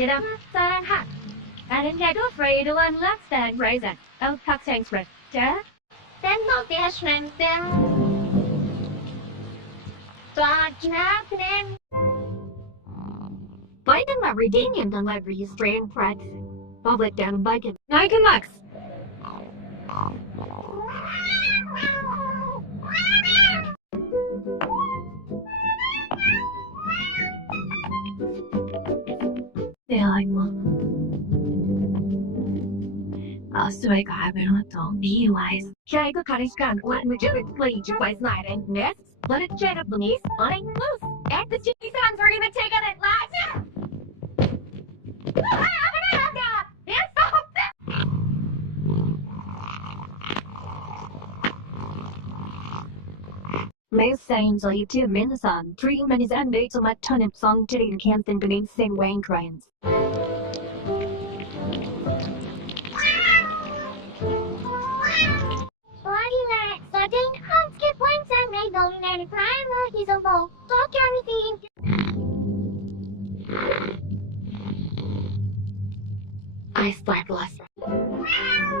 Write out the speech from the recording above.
Chidam, San Hat. And in Jago Frey, the one last stand raisin. Oh, Puck Thanks, Red. Then not the Ashman, then. Biden mà redeeming the library strain Pratt. Public down Biden. Nike Max. Feeling Tôi có hai bên hoạt động đi wise. Try to cut his gun, let me do it, please, you guys night and next. Let it check up the knees, letting loose. And the cheese hands are even taking it last. Mấy saying là YouTube minsan, 3 minutes and dates on my turnip song today in Canton beneath same Wayne trains. I slept last night.